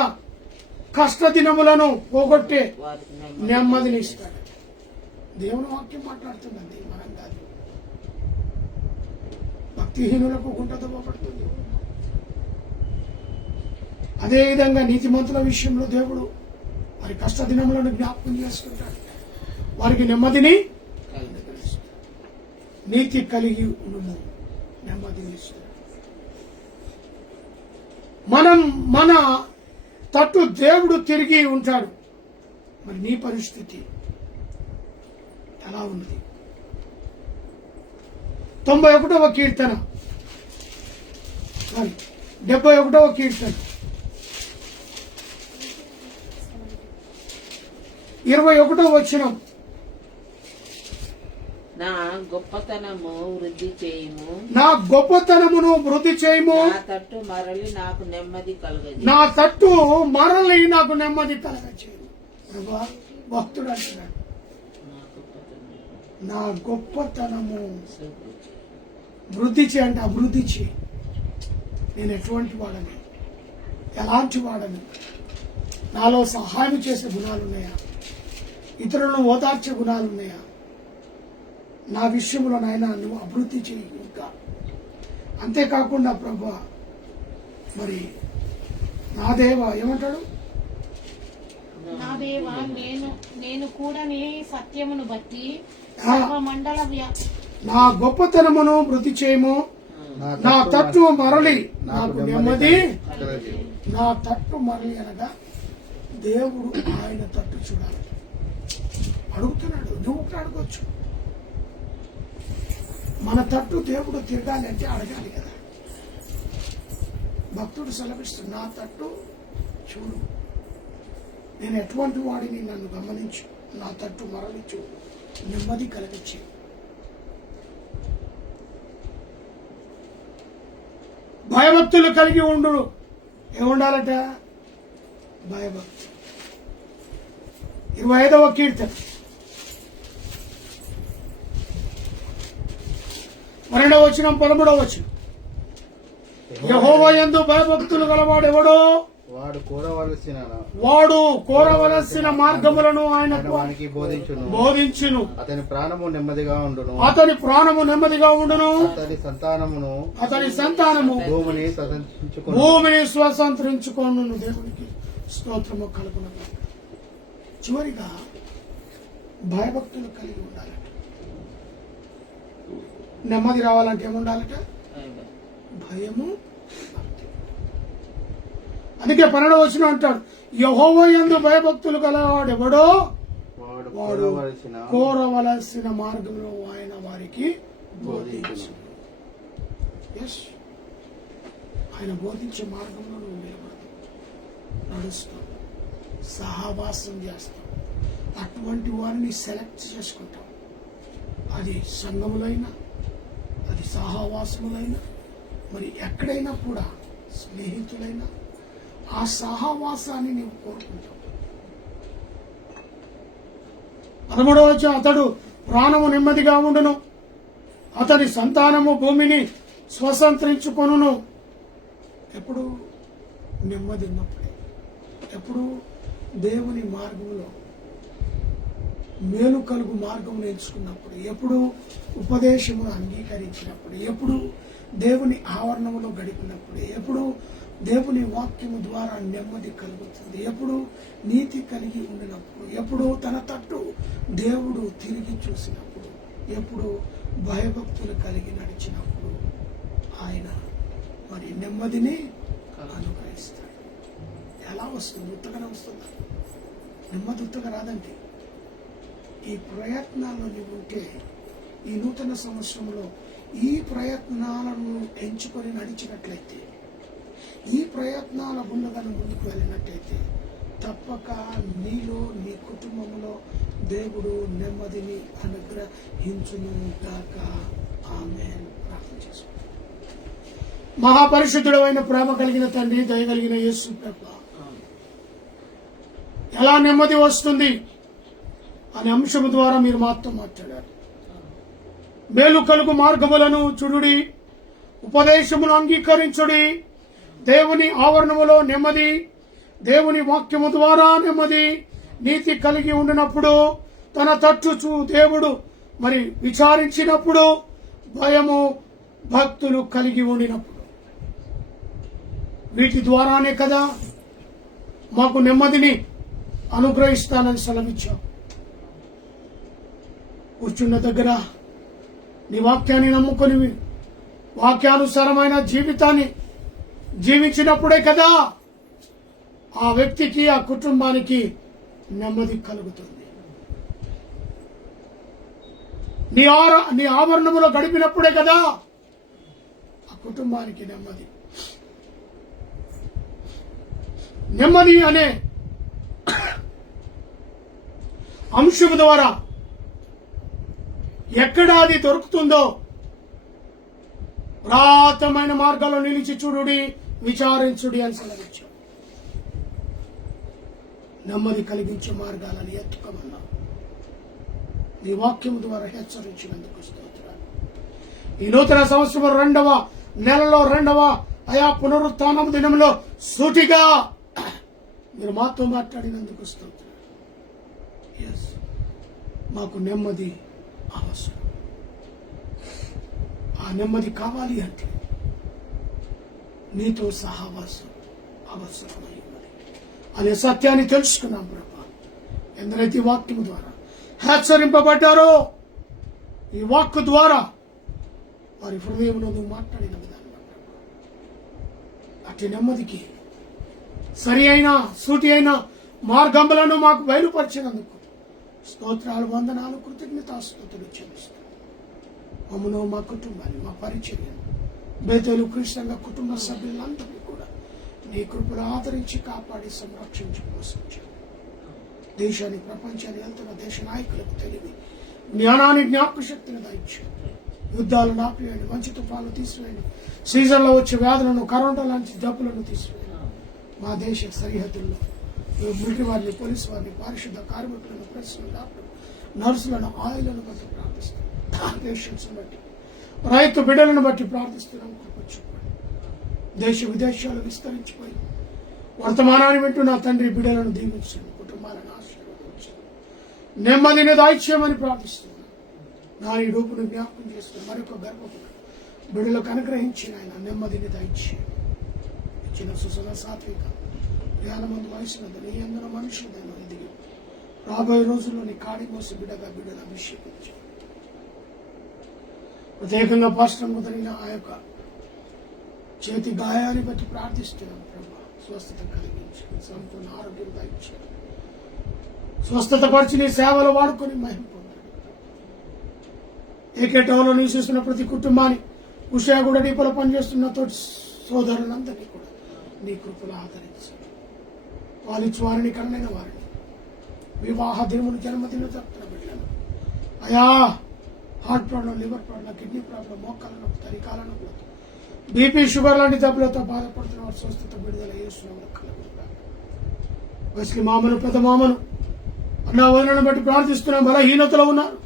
కష్ట దినములను పోగొట్టే నెమ్మదిని ఇస్తాడు. దేవుని వాక్యం మాట్లాడుతుందండి, మనం కాదు. భక్తిహీనులకు గుంట త్రవ్వబడుతుంది. అదేవిధంగా నీతిమంతుల విషయంలో దేవుడు వారి కష్ట దినములను జ్ఞాపకం చేసుకుంటాడు, వారికి నెమ్మదిని నీతి కలిగి ఉండుము, నెమ్మదిని ఇస్తాడు. మన తట్టు దేవుడు తిరిగి ఉంటాడు. మరి నీ పరిస్థితి ఎలా ఉన్నది? 91వ కీర్తన, 71వ కీర్తన 21వ వచనం, నా గొప్పతనము వృద్ధి చేయుము, నా గొప్పతనమును వృద్ధి చేయము, నా తట్టు మరలి నాకు నెమ్మది కలుగజేయుము, నా తట్టు మరలి నాకు నెమ్మది కలగచేయము. ప్రభువా, భక్తుడు అంటున్నాడు, నా గొప్పతనము వృద్ధి చేయండి. అభివృద్ధి చేయి. నేను ఎటువంటి వాడని, ఎలాంటి వాడని, నాలో సహాయం చేసే గుణాలు ఉన్నాయా? ఇతరులను ఓదార్చే గుణాలు ఉన్నాయా? నా విషయంలో నాయన నువ్వు అభివృద్ధి చేయి. ఇంకా అంతేకాకుండా ప్రభువా, మరి నా దేవా ఏమంటాడు? నా దేవా, నేను కూడా నీ సత్యమును బట్టి మండల నా గొప్పతనమును వృద్ధి చేయము, నా తట్టు మరలి నాకు నెమ్మది. నా తట్టు మరలి అనగా దేవుడు ఆయన తట్టు చూడాలి. అడుగుతున్నాడు, నువ్వు అడగొచ్చు. మన తట్టు దేవుడు తిరగాలి అంటే అడగాలి కదా. భక్తుడు సెలవిస్తూ, నా తట్టు చూడు, నేను ఎటువంటి వాడిని నన్ను గమనించు, నా తట్టు మరలి చూడు, నెమ్మది కలిగించి. భయభక్తులు కలిగి ఉండు. ఏముండాలట? భయభక్తి. 25వ కీర్తన 12వ వచనం, 13వ వచనం, యెహోవా యందు భయభక్తులు గలవాడెవడో వాడు కోరవలసిన మార్గములను ఆయనకు బోధించును. అతని ప్రాణము నెమ్మదిగా ఉండును, అతని సంతానము భూమిని స్వతంత్రించుకొను. దేవునికి స్తోత్రము కలుగును. చివరిగా భయభక్తులు కలిగి ఉండాలట. నెమ్మది రావాలంటే ఏముండాలట? భయము, భక్తి. అందుకే 12వ వచనం అంటాడు, యెహోవా యందు భయభక్తులు గలవాడెవడో వాడు కోరవలసిన మార్గంలో ఆయన వారికి బోధించు. ఆయన బోధించే మార్గంలో నువ్వు నిలబడతావు, నడుస్తావు, సహవాసం చేస్తావు. అటువంటి వారిని సెలెక్ట్ చేసుకుంటావు. అది సంఘములైనా, అది సహవాసములైనా, మరి ఎక్కడైనా కూడా స్నేహితులైనా ఆ సహవాసాన్ని నీవు కోరుకుంటావు. 13వ వచనం, అతడు ప్రాణము నెమ్మదిగా ఉండును, అతడి సంతానము భూమిని స్వతంత్రించుకొనును. ఎప్పుడు నెమ్మది ఉన్నప్పుడే, ఎప్పుడు దేవుని మార్గంలో మేలు కలుగు మార్గం నేర్చుకున్నప్పుడు, ఎప్పుడు ఉపదేశమును అంగీకరించినప్పుడు, ఎప్పుడు దేవుని ఆవరణములో గడిపినప్పుడు, ఎప్పుడు దేవుని వాక్యము ద్వారా నెమ్మది కలుగుతుంది, ఎప్పుడు నీతి కలిగి ఉండినప్పుడు, ఎప్పుడు తన తట్టు దేవుడు తిరిగి చూసినప్పుడు, ఎప్పుడు భయభక్తులు కలిగి నడిచినప్పుడు ఆయన మరి నెమ్మదిని అనుగ్రహిస్తాడు. ఎలా వస్తుంది? ఉత్తగానే వస్తుందా? నెమ్మది ఉత్తగా రాదండి. ఈ ప్రయత్నాల్లో నువ్వు ఉంటే ఈ నూతన సంవత్సరంలో ఈ ప్రయత్నాలను ఎంచుకొని నడిచినట్లయితే, ఈ ప్రయత్నాల గుండగాను ముందుకు వెళ్ళినట్లయితే తప్పక నీలో నీ కుటుంబంలో దేవుడు నెమ్మదిని అనుగ్రహించును గాక. ఆమేన్. ప్రార్థన చేసుకుంటాం. మహాపరిశుద్ధుడైన ప్రేమ కలిగిన తండ్రి, దయ కలిగిన యేసు ప్రభు, ఎలా నెమ్మది వస్తుంది అనే అంశం ద్వారా మీరు మాతో మాట్లాడారు. మేలు కలుగు మార్గములను చూడుడి, ఉపదేశమును అంగీకరించుడి, దేవుని ఆవరణములో నెమ్మది, దేవుని వాక్యము ద్వారా నెమ్మది, నీతి కలిగి ఉండినప్పుడు, తన తట్టు దేవుడు మరి విచారించినప్పుడు, భయము భక్తులు కలిగి ఉండినప్పుడు, వీటి ద్వారానే కదా మాకు నెమ్మదిని అనుగ్రహిస్తానని సెలవిచ్చావు. కూర్చున్న దగ్గర నీ వాక్యాన్ని నమ్ముకొని వాక్యానుసారమైన జీవితాన్ని జీవించినప్పుడే కదా ఆ వ్యక్తికి, ఆ కుటుంబానికి నెమ్మది కలుగుతుంది. నీ ఆవరణములో గడిపినప్పుడే కదా ఆ కుటుంబానికి నెమ్మది అనే అంశం ద్వారా ఎక్కడ అది దొరుకుతుందో పురాతనమైన మార్గాల్లో నిలిచి చూడుడి, విచారించుడి అని సెలవిచ్చాం. నెమ్మది కలిగించే మార్గాలను ఎత్తుకోమన్నా నీ వాక్యం ద్వారా హెచ్చరించినందుకు స్తోత్రాలు. ఈ నూతన సంవత్సరం 2వ నెలలో 2వ అయా పునరుత్థానం దినంలో సూటిగా మీరు మాతో మాట్లాడినందుకు స్తోత్రాలు. మాకు నెమ్మది అవసరం. ఆ నెమ్మది కావాలి అంటే నీతో సహవాసం అవసరమై ఉన్నది అనే సత్యాన్ని తెలుసుకున్నాం ప్రభా. ఎందరైతే ఈ వాక్యం ద్వారా హెచ్చరింపబడ్డారో, ఈ వాక్కు ద్వారా వారి హృదయంలో నువ్వు మాట్లాడిన విధానం అట్టి నెమ్మదికి సరి అయిన సూటి అయిన మార్గములను మాకు బయలుపరిచినందుకు స్తోత్రాలు, వందనాలు, కృతజ్ఞతాస్తుతులు చెల్లిస్తాం. మమ్మను, మా కుటుంబాన్ని, మా పరిచర్యను, బేతేలు క్రీస్తు కుటుంబ సభ్యులందరినీ కూడా నీ కృపను ఆదరించి కాపాడి సంరక్షించి పోషించారు. దేశాన్ని, ప్రపంచాన్ని వెళ్తున్న దేశ నాయకులకు తెలివి, జ్ఞానాన్ని, జ్ఞాపక శక్తిని దయచేయండి. యుద్ధాలు ఆపివేయండి, మంచి తుఫాను తీసివేయండి, సీజన్లో వచ్చే వ్యాధులను, కరోనా లాంటి జబ్బులను తీసివేయండి. మా దేశ సరిహద్దుల్లో మిలిటరీ వారిని, పోలీసు వారిని, పారిశుద్ధ కార్మికులను, ప్రెస్లను, డాక్టర్, నర్సులను, ఆయిలను బట్టి ప్రార్థిస్తున్నాం. పేషెంట్స్ బట్టి, రైతు బిడ్డలను బట్టి ప్రార్థిస్తున్నాం. చెప్పండి. దేశ విదేశాలు విస్తరించిపోయి వర్తమానాన్ని వింటూ నా తండ్రి బిడ్డలను దీవించండి, కుటుంబాలను ఆశీర్వదించండి, నెమ్మదిని దాయిచ్చేయమని ప్రార్థిస్తున్నాను. నా ఈ రూపును జ్ఞాపకం చేసుకుని మరొక గర్భపు బిడ్డలకు అనుగ్రహించిన ఆయన నెమ్మదిని దాయిచ్చేయండి. ఇచ్చిన సుసన సాత్విక జ్ఞానమందు వయసునందు నీ అందరూ మనుషులైన ఎదిగి రాబోయే రోజుల్లో నీ కాడి మోసి బిడ్డగా బిడ్డలు అభిషేకించు. ప్రత్యేకంగా పాస్టర్ మొదలైన ఆ యొక్క చేతి గాయాన్ని బట్టి ప్రార్థిస్తున్నాను ప్రభా. స్వస్థత కలిగించి సంపూర్ణ ఆరోగ్యం దాయించాను. స్వస్థత పరిచి నీ సేవలు వాడుకొని మహిమ పొందాడు. ఏకేటంలో నివసిస్తున్న ప్రతి కుటుంబాన్ని, ఉషాగూడ డీపోలో పనిచేస్తున్న తోటి సోదరులందరినీ కూడా నీ కృపలు ఆదరించారు. వారిచ్చి వారిని, కన్నైన వారిని, వివాహ దినములు, జన్మదిన జరుపుతున్న బిడ్డలను, అయా heart problem, liver problem, kidney problem, మోకాల నొప్పి, తరికాల నొప్పులతో, బీపీ, షుగర్ లాంటి జబ్బులతో బాధపడుతున్న వారి స్వస్థత విడుదల చేస్తున్నాము. వయసుకి మామను, పెద్ద మామను, అన్నా వదలను బట్టి ప్రార్థిస్తున్నాం. బలహీనతలో ఉన్నారు,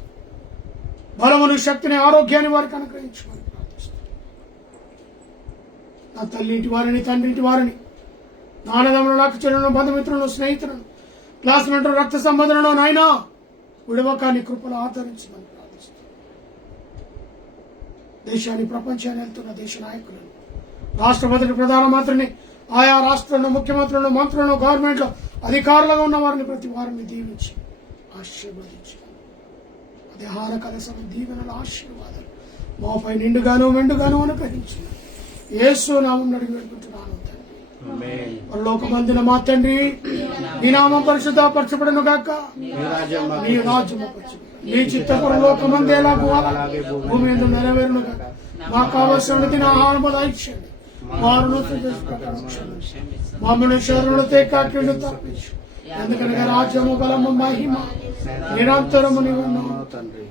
బలమును, శక్తిని, ఆరోగ్యాన్ని వారికి అనుగ్రహించమని ప్రార్థిస్తున్నాం. నా తల్లింటి వారిని, తండ్రింటి వారిని, నాన్నదమ్ములను, అక్కచెల్లెలను, బంధుమిత్రులను, స్నేహితులను, క్లాస్మేట్లను, రక్త సంబంధులను నాయనా విడవకాన్ని కృపలు ఆదరించమని ప్రార్థిస్తున్నాం. దేశాన్ని, ప్రపంచాన్ని వెళ్తున్న దేశ నాయకులను, రాష్ట్రపతిని, ప్రధానమంత్రిని, ఆయా రాష్ట్రంలో ముఖ్యమంత్రులను, మంత్రులను, గవర్నమెంట్లో అధికారులుగా ఉన్న వారిని ప్రతి వారిని దీవించి ఆశీర్వదించి దేహాల కలసం దీవెనల ఆశీర్వాదాలు మాపై నిండుగాను మెండుగాను అనుగ్రహించు. యేసు నామం నడిగి పెట్టుకుంటున్నాను తండ్రి. ఆమేన్. పరలోకమందున మా తండ్రి, నీ నామం పరిశుద్ధపరచబడును గాక. నీ రాజ్యం మాకు నీ రాజ్యము వచ్చును. నీ చిత్త పరలోకమందు ఎలాగో అలాగే భూమి మీద నెరవేరును గాక. మాకు కావలసిన తిన ఆహారం దయచేయండి. వారును మమ్మల్ని శరణులతో కాకిండు తప్పించు. ఎందుకనగా రాజ్యము బలము మహిమ నిరంతరము నీవు తండ్రి.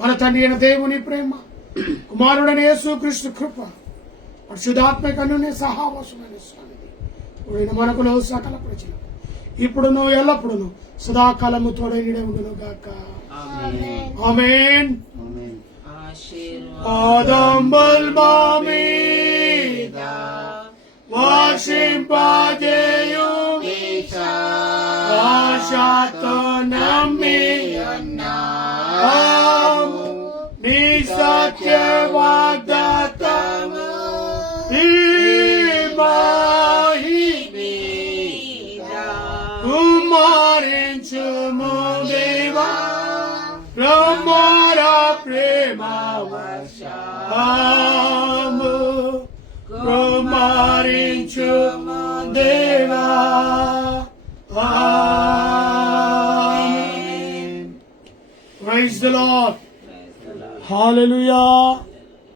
మన తండ్రి అయిన దేవుని ప్రేమ, కుమారుడైన యేసుక్రీస్తు కృప, పరిశుద్ధాత్మక సహావాసమైన స్వామిది ఇప్పుడు మనకును సకల ప్రజలకు ఇప్పుడును ఎల్లప్పుడును సదాకాలము తోడైనడే ఉండును గాక. ఆమేన్. ఆమేన్. ఆమేన్. ఆదంబల్ మామీద వర్షింపజేయుం ఆశతో నమ్మియున్నాము నీ సత్య వాగ్దానము ఈ మహిమీద కుమారించుము దేవా బ్రహ్మర ప్రేమ వర్షము కుమారించుము దేవా. ఆమేన్. Praise the Lord. Hallelujah.